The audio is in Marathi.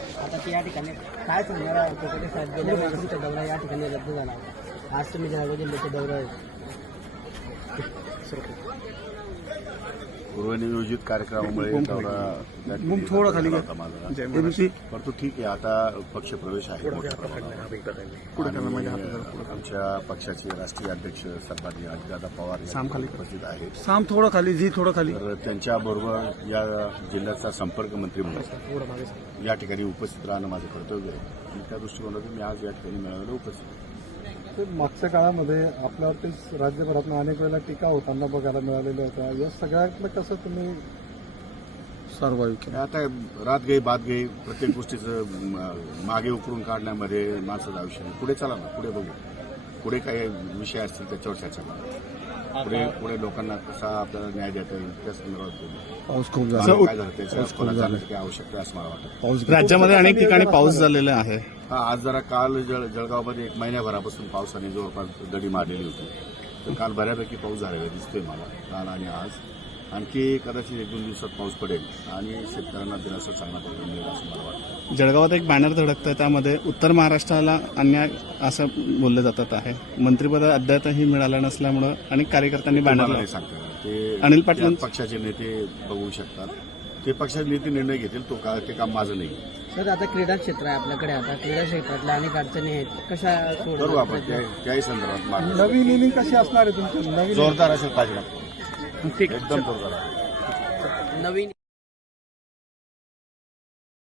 आता ते या ठिकाणी काय सांगणार कोकटे साहेब गेल्यामुळे तुमचा दौरा या ठिकाणी रद्द झाला होता. आज तुम्ही जळगाव जिल्ह्याचे दौरा पूर्वनियोजित कार्यक्रमामुळे दौरा थोडं खाली होता माझा. परंतु ठीक आहे, आता पक्ष प्रवेश आहे मोठ्या प्रमाणात. आणि आमच्या पक्षाचे राष्ट्रीय अध्यक्ष सन्माननीय अजितदादा पवार हे उपस्थित आहेत. साम थोडं खाली, जी थोडं खाली. तर त्यांच्याबरोबर या जिल्ह्याचा संपर्क मंत्री म्हणून या ठिकाणी उपस्थित राहणं माझं कर्तव्य आहे आणि त्या दृष्टिकोनातून मी आज या ठिकाणी मेळाव्याला उपस्थित आहे. मागच्या काळामध्ये आपल्यावरती राज्यभरातून अनेक वेळेला टीका होताना बघायला मिळालेल्या होत्या. या सगळ्यातलं कसं तुम्ही सर्वाधिक आता रात गई बात गई, प्रत्येक गोष्टीचं मागे उकरून काढण्यामध्ये माणसाचं आयुष्य आहे. पुढे चला ना, पुढे बघू. पुढे काही विषय असतील त्याच्यावर चर्चा करा. पुढे लोकांना कसा आपल्याला न्याय देता येईल त्या संदर्भात बोलू. पाऊस खूप काय झालं त्याच्या जाण्याची आवश्यकता आहे असं मला वाटतं. राज्यामध्ये अनेक ठिकाणी पाऊस झालेला आहे. हा, आज जरा काल जळगावमध्ये 1 महिन्याभरापासून पावसाने जवळपास दडी मारलेली होती. तर काल बऱ्यापैकी पाऊस झालेला दिसतोय मला, काल आणि आज. आणखी कदाचित 1-2 दिवसात पाऊस पडेल आणि शेतकऱ्यांना दिलासा चांगला पडेल मिळेल असं मला वाटतं. जळगावात एक बॅनर धडकतं, त्यामध्ये उत्तर महाराष्ट्राला अन्याय असं बोललं जातात आहे. मंत्रिपद अद्यापही मिळालं नसल्यामुळे अनेक कार्यकर्त्यांनी बॅनर नाही सांगता ते अनिल पाटील पक्षाचे नेते बघू शकतात. ते पक्षाचे नेते निर्णय घेतील, ते काम माझं नाही. सर आता क्रीडा क्षेत्र आहे आपल्याकडे. आता क्रीडा क्षेत्रातल्या अनेक अडचणी आहेत, कशा करू आपण त्याही संदर्भात मागणी. नवीन इनिंग कशी असणार आहे तुमची? नवीन जोरदार असेल पाहिजे, एकदम जोरदार. नवीन